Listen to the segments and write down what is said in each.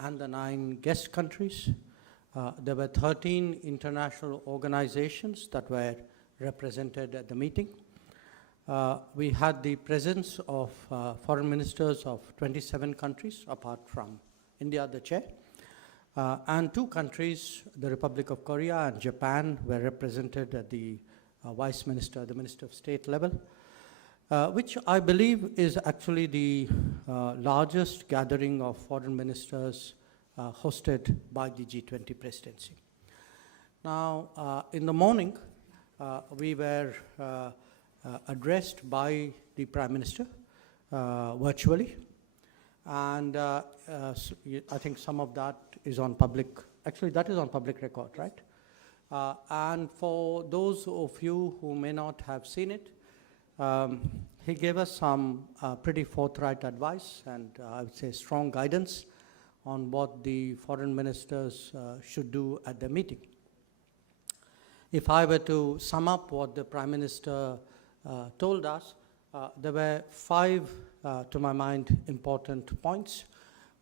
and the 9 guest countries. There were 13 international organizations that were represented at the meeting. We had the presence of foreign ministers of 27 countries, apart from India, the chair. And 2 countries, the Republic of Korea and Japan, were represented at the Vice Minister, the Minister of State level, which I believe is actually the largest gathering of foreign ministers hosted by the G20 presidency. Now, in the morning, we were addressed by the Prime Minister virtually, and I think some of that is on public, actually that is on public record, right? And for those of you who may not have seen it, he gave us some pretty forthright advice and I would say strong guidance on what the foreign ministers should do at the meeting. If I were to sum up what the Prime Minister told us, there were 5, to my mind, important points.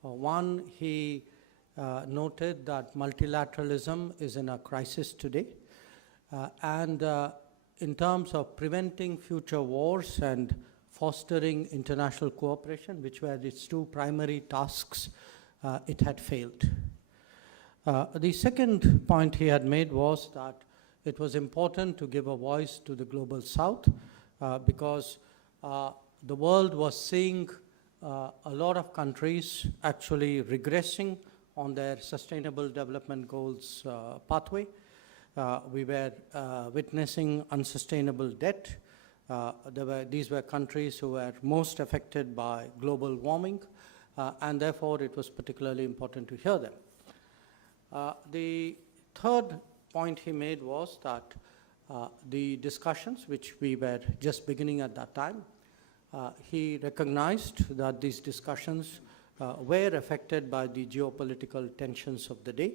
One, he noted that multilateralism is in a crisis today, and in terms of preventing future wars and fostering international cooperation, which were its 2 primary tasks, it had failed. The second point he had made was that it was important to give a voice to the global south because the world was seeing a lot of countries actually regressing on their sustainable development goals pathway. We were witnessing unsustainable debt. These were countries who were most affected by global warming, and therefore it was particularly important to hear them. The third point he made was that the discussions, which we were just beginning at that time, he recognized that these discussions were affected by the geopolitical tensions of the day.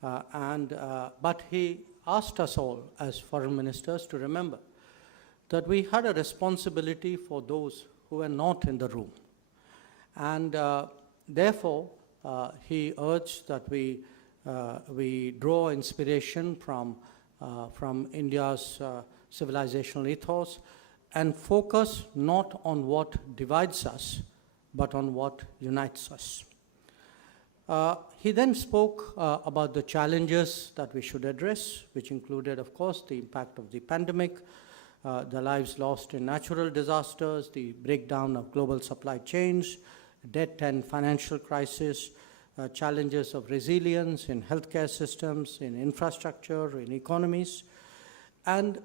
But he asked us all as foreign ministers to remember that we had a responsibility for those who were not in the room. And therefore, he urged that we draw inspiration from India's civilizational ethos and focus not on what divides us, but on what unites us. He then spoke about the challenges that we should address, which included, of course, the impact of the pandemic, the lives lost in natural disasters, the breakdown of global supply chains, debt and financial crisis, challenges of resilience in healthcare systems, in infrastructure, in economies. And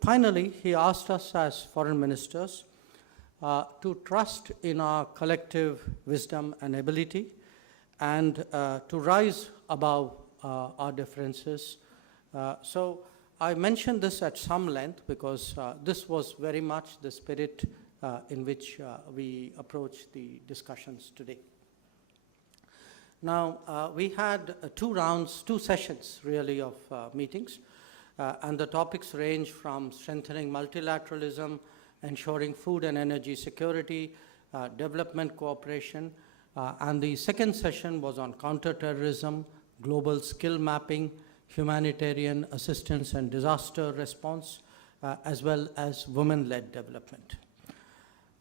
finally, he asked us as foreign ministers to trust in our collective wisdom and ability and to rise above our differences. So I mentioned this at some length because this was very much the spirit in which we approached the discussions today. Now, we had 2 sessions really of meetings, and the topics range from strengthening multilateralism, ensuring food and energy security, development cooperation, and the second session was on counterterrorism, global skill mapping, humanitarian assistance and disaster response, as well as women-led development.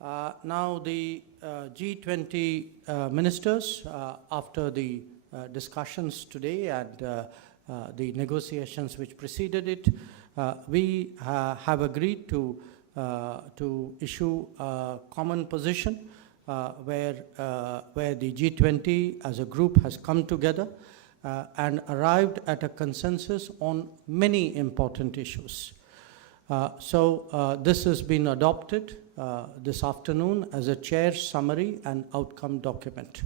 Now the G20 ministers, after the discussions today and the negotiations which preceded it, we have agreed to issue a common position where the G20 as a group has come together and arrived at a consensus on many important issues. So this has been adopted this afternoon as a chair's summary and outcome document.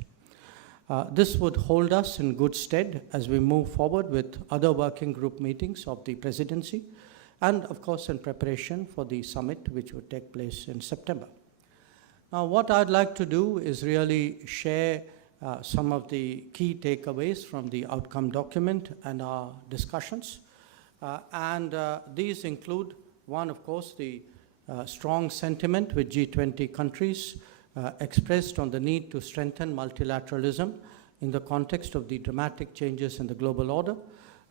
This would hold us in good stead as we move forward with other working group meetings of the presidency and of course in preparation for the summit which would take place in September. Now what I'd like to do is really share some of the key takeaways from the outcome document and our discussions. These include, one, of course, the strong sentiment with G20 countries expressed on the need to strengthen multilateralism in the context of the dramatic changes in the global order.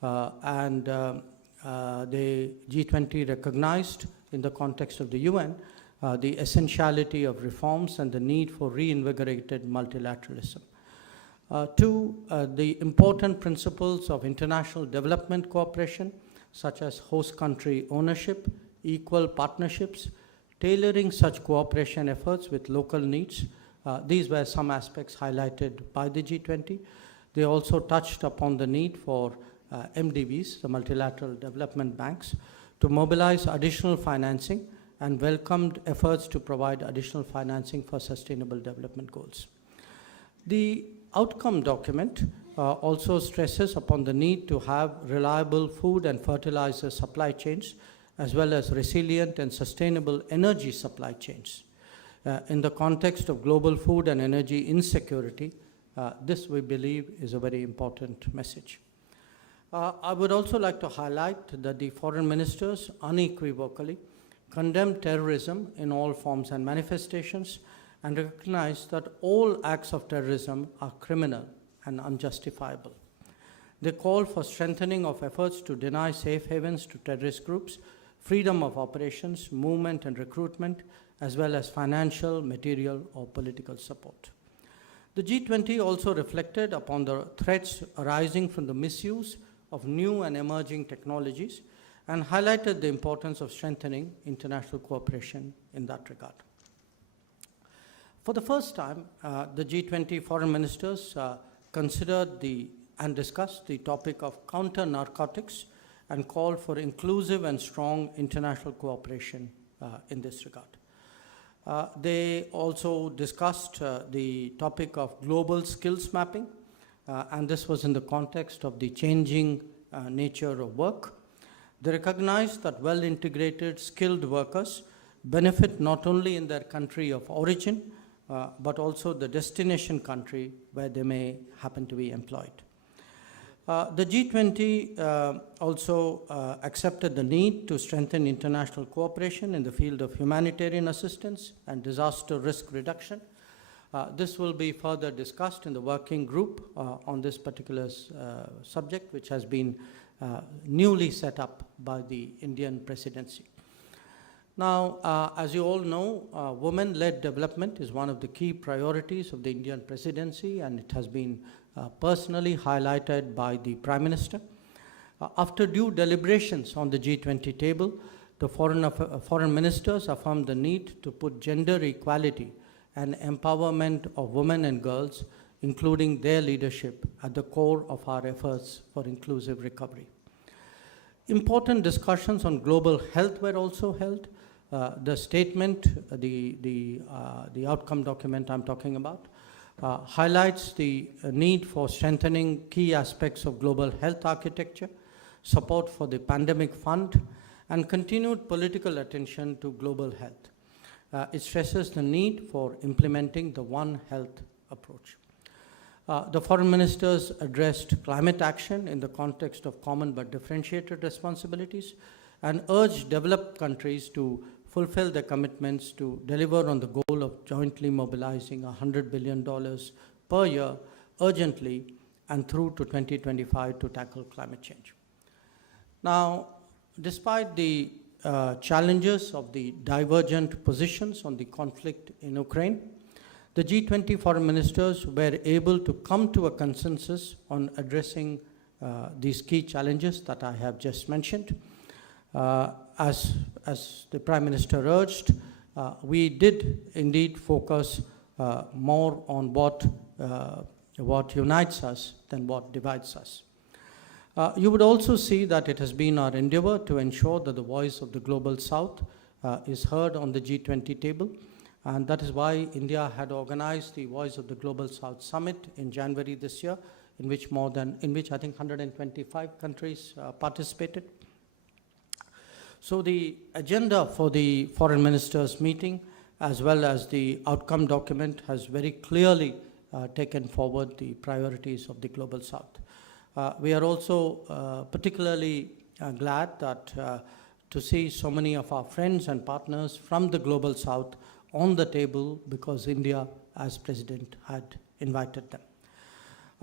The G20 recognized in the context of the UN the essentiality of reforms and the need for reinvigorated multilateralism. Two, the important principles of international development cooperation, such as host country ownership, equal partnerships, tailoring such cooperation efforts with local needs. These were some aspects highlighted by the G20. They also touched upon the need for MDBs, the multilateral development banks, to mobilize additional financing and welcomed efforts to provide additional financing for sustainable development goals. The outcome document also stresses upon the need to have reliable food and fertilizer supply chains, as well as resilient and sustainable energy supply chains. In the context of global food and energy insecurity, this, we believe, is a very important message. I would also like to highlight that the foreign ministers unequivocally condemned terrorism in all forms and manifestations and recognized that all acts of terrorism are criminal and unjustifiable. They called for strengthening of efforts to deny safe havens to terrorist groups, freedom of operations, movement and recruitment, as well as financial, material, or political support. The G20 also reflected upon the threats arising from the misuse of new and emerging technologies and highlighted the importance of strengthening international cooperation in that regard. For the first time, the G20 foreign ministers considered and discussed the topic of counter-narcotics and called for inclusive and strong international cooperation in this regard. They also discussed the topic of global skills mapping, and this was in the context of the changing nature of work. They recognized that well-integrated, skilled workers benefit not only in their country of origin, but also the destination country where they may happen to be employed. The G20 also accepted the need to strengthen international cooperation in the field of humanitarian assistance and disaster risk reduction. This will be further discussed in the working group on this particular subject, which has been newly set up by the Indian presidency. Now, as you all know, women-led development is one of the key priorities of the Indian presidency, and it has been personally highlighted by the Prime Minister. After due deliberations on the G20 table, the foreign ministers affirmed the need to put gender equality and empowerment of women and girls, including their leadership, at the core of our efforts for inclusive recovery. Important discussions on global health were also held. The statement, the outcome document I'm talking about, highlights the need for strengthening key aspects of global health architecture, support for the pandemic fund, and continued political attention to global health. It stresses the need for implementing the One Health approach. The foreign ministers addressed climate action in the context of common but differentiated responsibilities and urged developed countries to fulfill their commitments to deliver on the goal of jointly mobilizing $100 billion per year urgently and through to 2025 to tackle climate change. Now, despite the challenges of the divergent positions on the conflict in Ukraine, the G20 foreign ministers were able to come to a consensus on addressing these key challenges that I have just mentioned. As the Prime Minister urged, we did indeed focus more on what unites us than what divides us. You would also see that it has been our endeavor to ensure that the voice of the Global South is heard on the G20 table, and that is why India had organized the Voice of the Global South Summit in January this year, in which I think 125 countries participated. So the agenda for the foreign ministers meeting, as well as the outcome document, has very clearly taken forward the priorities of the Global South. We are also particularly glad that to see so many of our friends and partners from the Global South on the table, because India, as President, had invited them.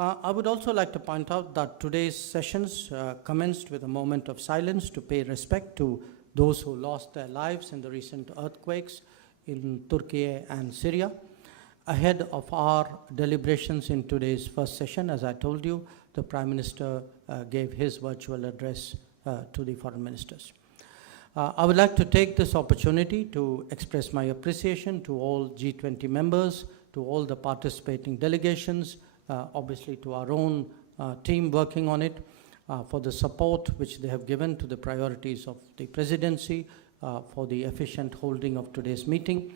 I would also like to point out that today's sessions commenced with a moment of silence to pay respect to those who lost their lives in the recent earthquakes in Turkey and Syria. Ahead of our deliberations in today's first session, as I told you, the Prime Minister gave his virtual address to the foreign ministers. I would like to take this opportunity to express my appreciation to all G20 members, to all the participating delegations, obviously to our own team working on it, for the support which they have given to the priorities of the presidency, for the efficient holding of today's meeting.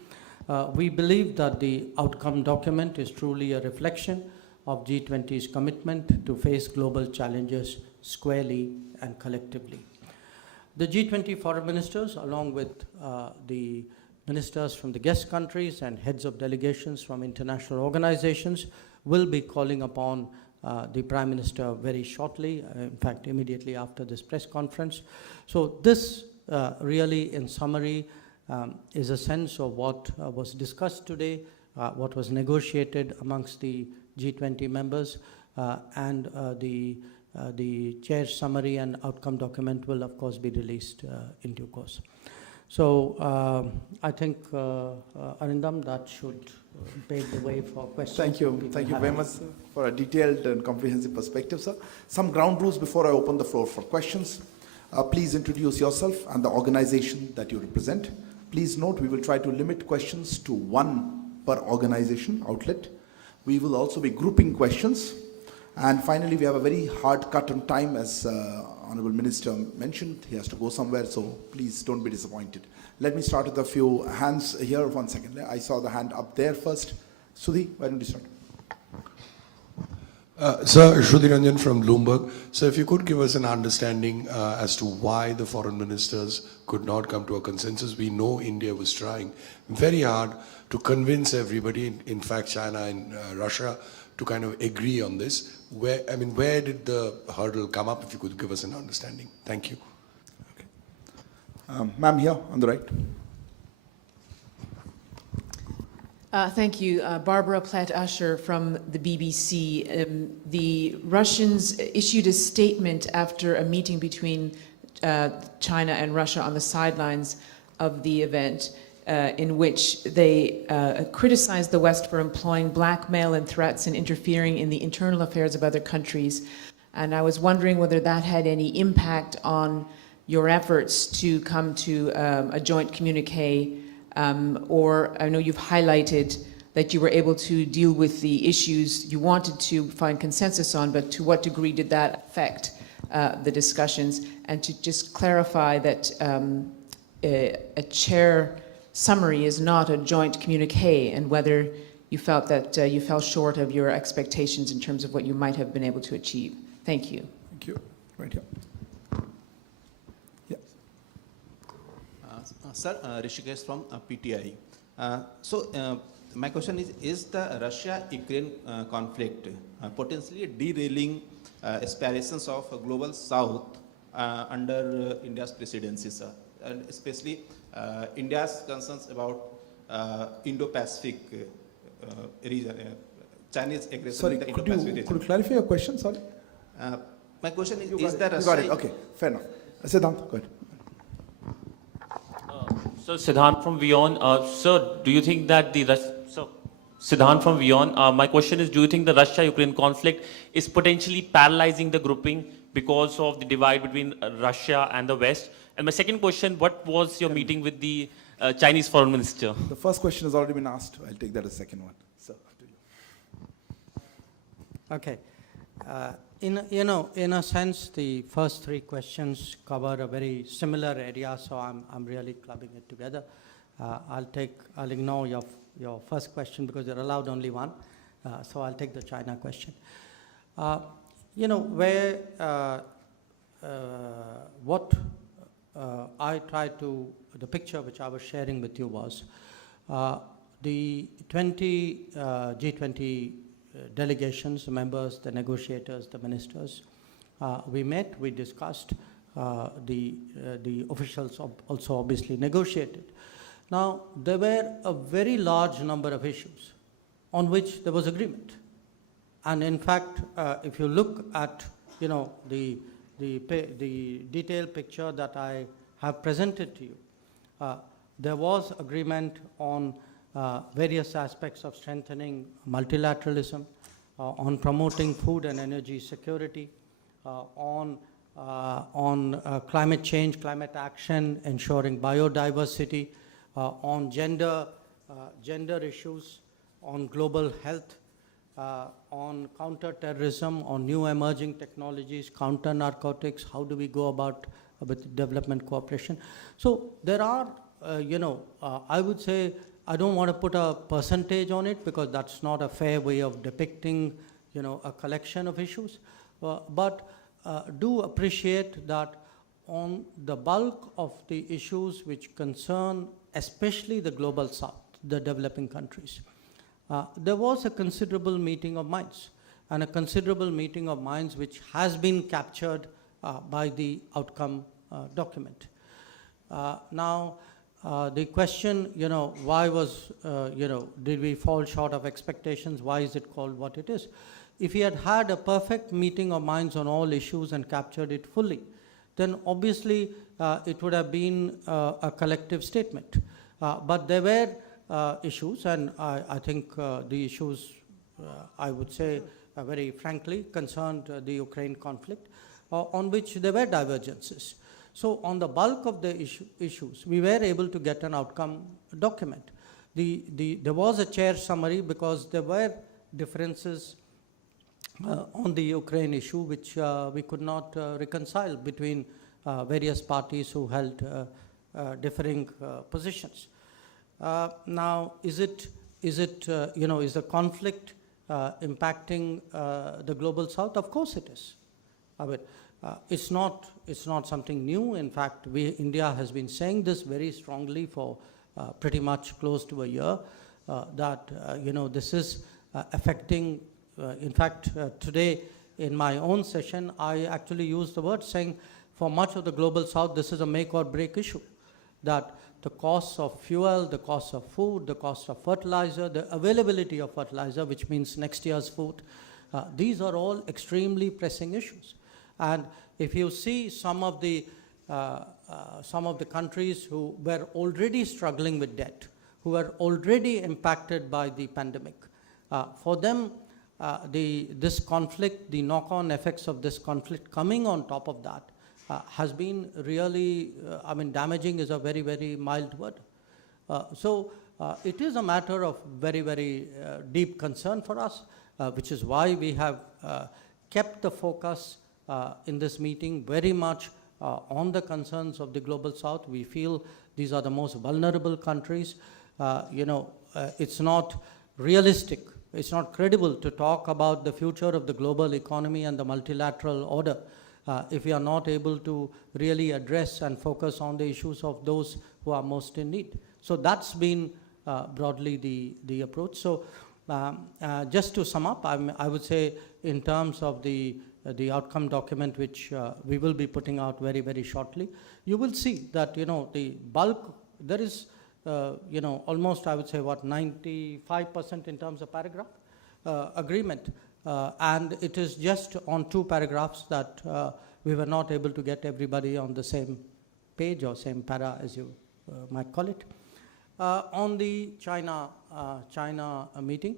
We believe that the outcome document is truly a reflection of G20's commitment to face global challenges squarely and collectively. The G20 foreign ministers, along with the ministers from the guest countries and heads of delegations from international organizations, will be calling upon the Prime Minister very shortly, in fact, immediately after this press conference. So this really, in summary, is a sense of what was discussed today, what was negotiated amongst the G20 members, and the chair's summary and outcome document will, of course, be released in due course. So I think, Arindam, that should pave the way for questions. Thank you. Thank you very much, sir, for a detailed and comprehensive perspective, sir. Some ground rules before I open the floor for questions. Please introduce yourself and the organization that you represent. Please note, we will try to limit questions to one per organization outlet. We will also be grouping questions. And finally, we have a very hard cut on time, as Honorable Minister mentioned. He has to go somewhere, so please don't be disappointed. Let me start with a few hands here. 1 second. I saw the hand up there first. Sudhi, why don't you start? Sir, Shruti Ranjan from Bloomberg. So if you could give us an understanding as to why the foreign ministers could not come to a consensus. We know India was trying very hard to convince everybody, in fact China and Russia, to kind of agree on this. Where did the hurdle come up? If you could give us an understanding. Thank you. Okay. Ma'am, here on the right. Thank you. Barbara Platt-Usher from the BBC. The Russians issued a statement after a meeting between China and Russia on the sidelines of the event, in which they criticized the West for employing blackmail and threats and interfering in the internal affairs of other countries. And I was wondering whether that had any impact on your efforts to come to a joint communique, or I know you've highlighted that you were able to deal with the issues you wanted to find consensus on, but to what degree did that affect the discussions? And to just clarify that a chair summary is not a joint communique, and whether you felt that you fell short of your expectations in terms of what you might have been able to achieve. Thank you. Thank you. Right here. Yeah. Sir, Rishikesh from PTI. My question is the Russia-Ukraine conflict potentially derailing aspirations of a global South under India's presidency, sir? And especially India's concerns about Indo-Pacific region, Chinese aggression Sorry, in the Indo-Pacific region. Could you clarify your question? Sorry. My question is You the got it. Okay, fair enough. Siddhant, go ahead. So Siddhant from WION, sir, do you think that Siddhant from WION, my question is, do you think the Russia-Ukraine conflict is potentially paralyzing the grouping because of the divide between Russia and the West? And my second question, what was your meeting with the Chinese foreign minister? The first question has already been asked. I'll take that as second one. So, after you. Okay. In a sense, the first three questions cover a very similar area, so I'm really clubbing it together. I'll ignore your first question because you're allowed only one, so I'll take the China question. The picture which I was sharing with you was the G20 delegations, members, the negotiators, the ministers. We met, we discussed, the officials also obviously negotiated. Now, there were a very large number of issues on which there was agreement. And in fact, if you look at, the detailed picture that I have presented to you, there was agreement on various aspects of strengthening multilateralism, on promoting food and energy security, on climate change, climate action, ensuring biodiversity, on gender issues, on global health, on counter-terrorism, on new emerging technologies, counter-narcotics, how do we go about with development cooperation. So there are, I would say, I don't want to put a percentage on it because that's not a fair way of depicting, a collection of issues. But do appreciate that on the bulk of the issues which concern especially the global south, the developing countries, there was a considerable meeting of minds, and a considerable meeting of minds which has been captured by the outcome document. Now, the question, why was, did we fall short of expectations? Why is it called what it is? If we had had a perfect meeting of minds on all issues and captured it fully, then obviously it would have been a collective statement. But there were issues, and I think the issues, I would say, very frankly, concerned the Ukraine conflict, on which there were divergences. So on the bulk of the issues, we were able to get an outcome document. There was a chair summary because there were differences on the Ukraine issue which we could not reconcile between various parties who held differing positions. Now, is the conflict impacting the global south? Of course it is. I mean, it's not something new. In fact, India has been saying this very strongly for pretty much close to a year, that this is affecting. In fact, today in my own session, I actually used the word saying, for much of the global south, this is a make or break issue. That the costs of fuel, the cost of food, the cost of fertilizer, the availability of fertilizer, which means next year's food, these are all extremely pressing issues. And if you see some of the countries who were already struggling with debt, who were already impacted by the pandemic, for them, this conflict, the knock-on effects of this conflict coming on top of that has been really, damaging is a very, very mild word. So it is a matter of very, very deep concern for us, which is why we have kept the focus in this meeting very much on the concerns of the global south. We feel these are the most vulnerable countries. It's not realistic, it's not credible to talk about the future of the global economy and the multilateral order if we are not able to really address and focus on the issues of those who are most in need. So that's been broadly the approach. So just to sum up, I would say in terms of the outcome document, which we will be putting out very, very shortly, you will see that, the bulk, there is, almost, I would say, 95% in terms of paragraph agreement. And it is just on 2 paragraphs that we were not able to get everybody on the same page or same para, as you might call it. On the China meeting,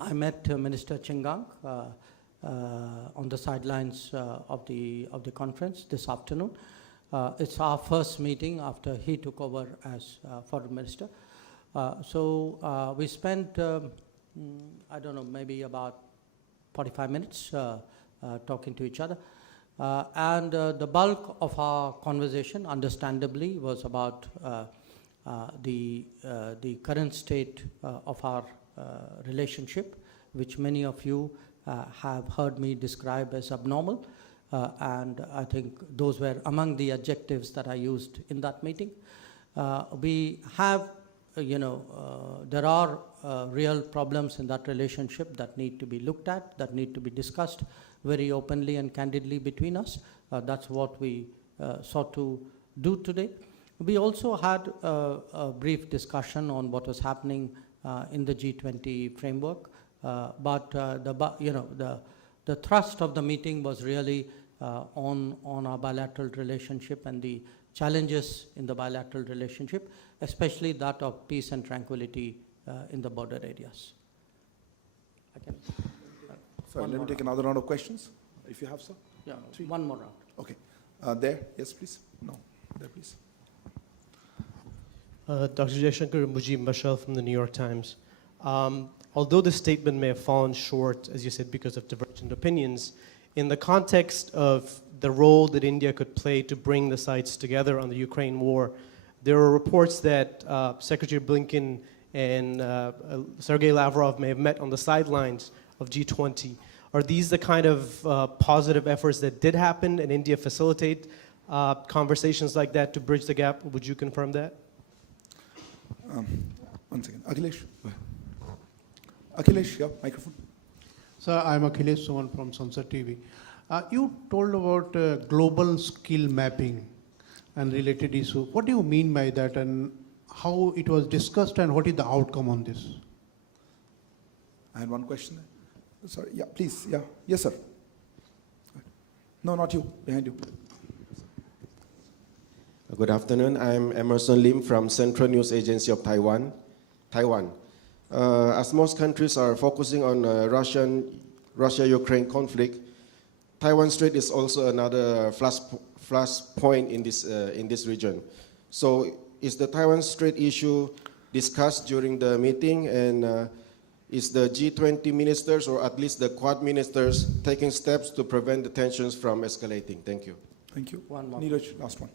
I met Minister Chingang on the sidelines of the conference this afternoon. It's our first meeting after he took over as foreign minister. So we spent, I don't know, maybe about 45 minutes talking to each other. And the bulk of our conversation, understandably, was about the current state of our relationship, which many of you have heard me describe as abnormal. And I think those were among the adjectives that I used in that meeting. We have, there are real problems in that relationship that need to be looked at, that need to be discussed very openly and candidly between us. That's what we sought to do today. We also had a brief discussion on what was happening in the G20 framework, The thrust of the meeting was really on our bilateral relationship and the challenges in the bilateral relationship, especially that of peace and tranquility in the border areas. Sorry, let me take another round of questions, if you have, sir. Yeah, one more round. Okay. There, yes, please. No, there, please. Dr. Jaishankar, Mujib Bashar from the New York Times. Although the statement may have fallen short, as you said, because of divergent opinions, in the context of the role that India could play to bring the sides together on the Ukraine war, there are reports that Secretary Blinken and Sergei Lavrov may have met on the sidelines of G20. Are these the kind of positive efforts that did happen, and India facilitate conversations like that to bridge the gap? Would you confirm that? One second. Akhilesh. Akhilesh, yeah, microphone. Sir, I'm Akhilesh Suman from Sansad TV. You told about global skill mapping and related issue. What do you mean by that, and how it was discussed, and what is the outcome on this? I had one question. Sorry, yeah, please, yeah. Yes, sir. No, not you, behind you. Good afternoon. I'm Emerson Lim from Central News Agency of Taiwan. As most countries are focusing on Russia-Ukraine conflict, Taiwan Strait is also another flash point in this region. So, is the Taiwan Strait issue discussed during the meeting, and is the G20 ministers, or at least the Quad ministers, taking steps to prevent the tensions from escalating? Thank you. Thank you. One more. Neeraj, last one.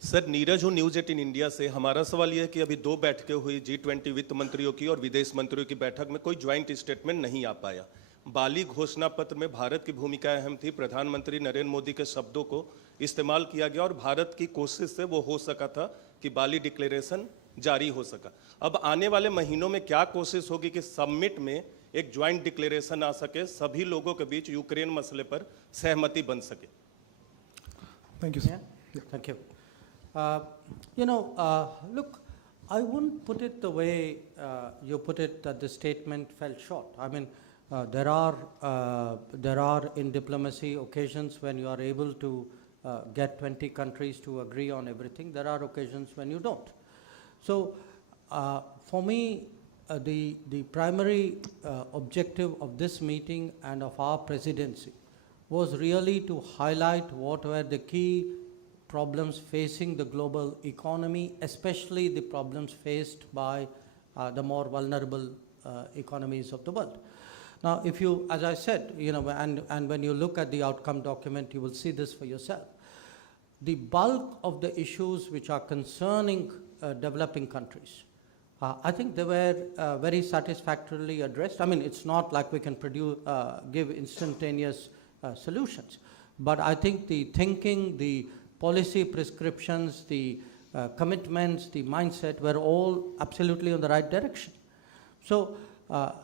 Sir Neeraj हूँ news 18 India से। हमारा सवाल यह है कि अभी 2 बैठकें हुई G20 वित्त मंत्रियों की और विदेश मंत्रियों की बैठक में कोई ज्वाइंट स्टेटमेंट नहीं आ पाया। बाली घोषणा पत्र में भारत की भूमिका अहम थी, प्रधानमंत्री नरेंद्र मोदी के शब्दों को इस्तेमाल किया गया और भारत की कोशिश से वो हो सका था कि बाली डिक्लेरेशन जारी हो सका। अब आने वाले महीनों में क्या कोशिश होगी कि समिट में एक ज्वाइंट डिक्लेरेशन आ सके, सभी लोगों के बीच यूक्रेन मसले पर सहमति बन सके? Thank you, sir. Yeah. Thank you. Look, I wouldn't put it the way you put it, that the statement fell short. I mean, there are in diplomacy occasions when you are able to get 20 countries to agree on everything. There are occasions when you don't. So, for me, the primary objective of this meeting and of our presidency was really to highlight what were the key problems facing the global economy, especially the problems faced by the more vulnerable economies of the world. Now, if you, as I said, and when you look at the outcome document, you will see this for yourself. The bulk of the issues which are concerning developing countries, I think they were very satisfactorily addressed. I mean, it's not like we can give instantaneous solutions, but I think the thinking, the policy prescriptions, the commitments, the mindset were all absolutely on the right direction. So,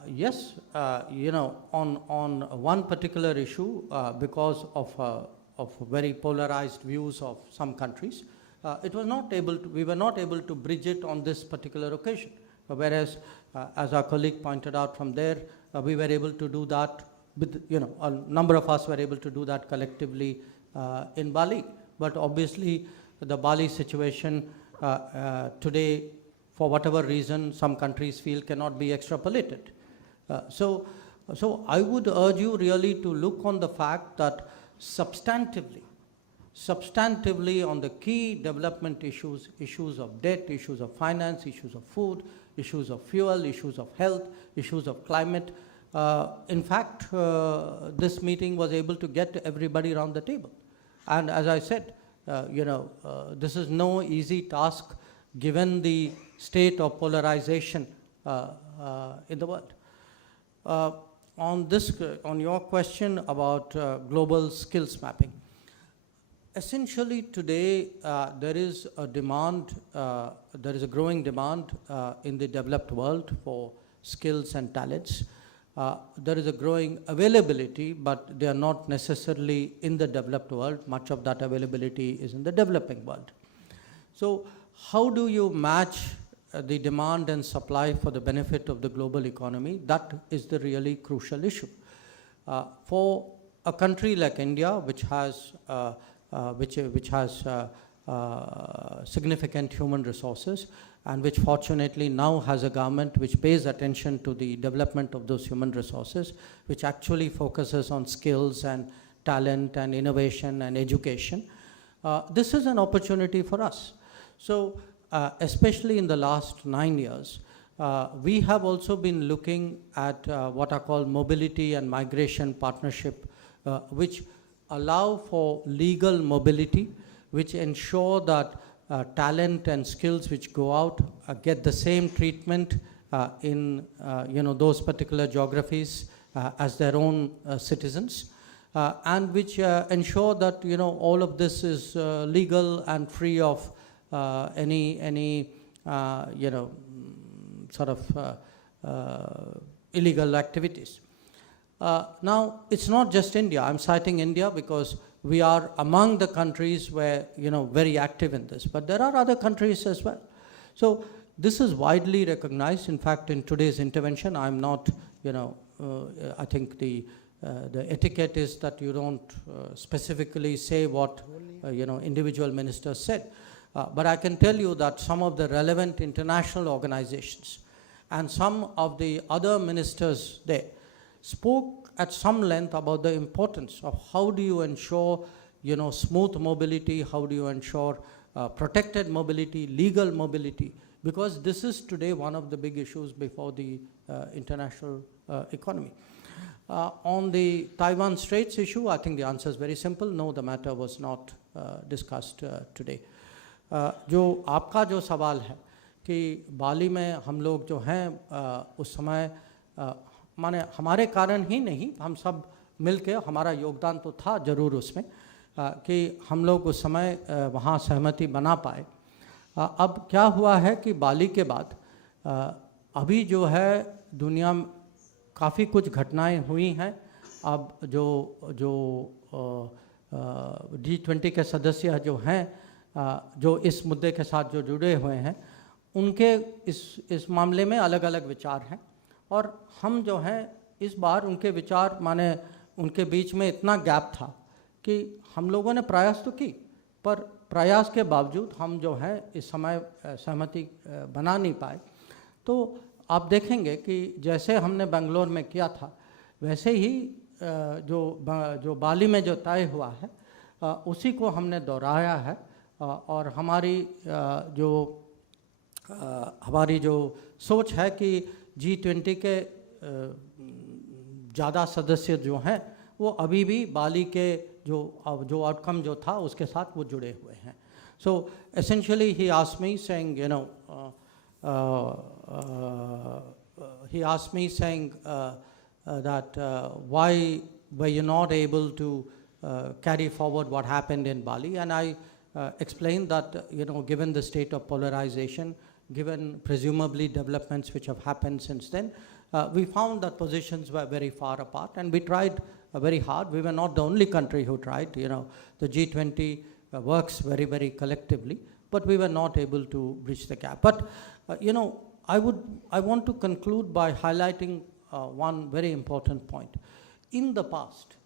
yes, on one particular issue, because of very polarized views of some countries, we were not able to bridge it on this particular occasion. Whereas, as our colleague pointed out from there, we were able to do that with, a number of us were able to do that collectively in Bali. But obviously, the Bali situation today, for whatever reason, some countries feel cannot be extrapolated. So I would urge you really to look on the fact that substantively on the key development issues of debt, issues of finance, issues of food, issues of fuel, issues of health, issues of climate. In fact, this meeting was able to get everybody around the table. And as I said, this is no easy task given the state of polarization in the world. On your question about global skills mapping, essentially today there is a growing demand in the developed world for skills and talents. There is a growing availability, but they are not necessarily in the developed world. Much of that availability is in the developing world. So how do you match the demand and supply for the benefit of the global economy, that is the really crucial issue. For a country like India, which has significant human resources, and which fortunately now has a government which pays attention to the development of those human resources, which actually focuses on skills and talent and innovation and education. This is an opportunity for us. So especially in the last 9 years, we have also been looking at what are called mobility and migration partnership, which allow for legal mobility, which ensure that talent and skills which go out get the same treatment in those particular geographies as their own citizens, and which ensure that all of this is legal and free of any sort of illegal activities. Now, it's not just India. I'm citing India because we are among the countries where, very active in this. But there are other countries as well. So this is widely recognized. In fact, in today's intervention, I'm not, I think the etiquette is that you don't specifically say what, individual ministers said. But I can tell you that some of the relevant international organizations and some of the other ministers there spoke at some length about the importance of how do you ensure, smooth mobility, how do you ensure protected mobility, legal mobility, because this is today one of the big issues before the international economy. On the Taiwan Straits issue, I think the answer is very simple. No, the matter was not discussed today. जो आपका जो सवाल है कि बाली में हम लोग जो हैं उस समय माने हमारे कारण ही नहीं, हम सब मिलके, हमारा योगदान तो था ज़रूर उसमें कि हम लोग उस समय वहाँ सहमति बना पाए. अब क्या हुआ है कि बाली के बाद अभी जो है दुनिया में काफ़ी कुछ घटनाएं हुई हैं. अब जो G20 के सदस्य जो हैं, जो इस मुद्दे के साथ जो जुड़े हुए हैं, उनके इस मामले में अलग अलग विचार हैं. और हम जो हैं इस बार उनके विचार माने उनके बीच में इतना गैप था कि हम लोगों ने प्रयास तो की, पर प्रयास के बावजूद हम जो है इस समय सहमति बना नहीं पाए. तो आप देखेंगे कि जैसे हमने बेंगलोर में किया था, वैसे ही जो बाली में जो तय हुआ है उसी को हमने दोहराया है. और हमारी जो सोच है कि G20 के ज़्यादा सदस्य जो हैं वो अभी भी बाली के जो आउटकम जो था उसके साथ वो जुड़े हुए हैं. So essentially he asked me saying, he asked me saying that why were you not able to carry forward what happened in Bali, and I explained that given the state of polarization, given presumably developments which have happened since then, we found that positions were very far apart, and we tried very hard. We were not the only country who tried. The G20 works very, very collectively, but we were not able to bridge the gap. But I want to conclude by highlighting one very important point. In the past,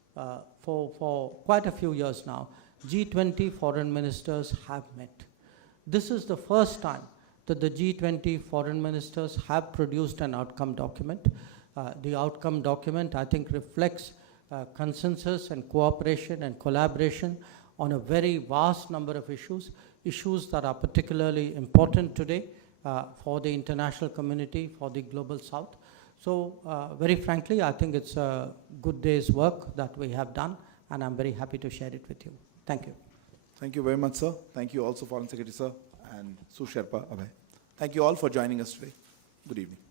for quite a few years now, G20 foreign ministers have met. This is the first time that the G20 foreign ministers have produced an outcome document. The outcome document, I think, reflects consensus and cooperation and collaboration on a very vast number of issues that are particularly important today for the international community, for the global south. So very frankly, I think it's a good day's work that we have done, and I'm very happy to share it with you. Thank you. Thank you very much, sir. Thank you also, Foreign Secretary, sir, and Su Sherpa Abhay. Thank you all for joining us today. Good evening.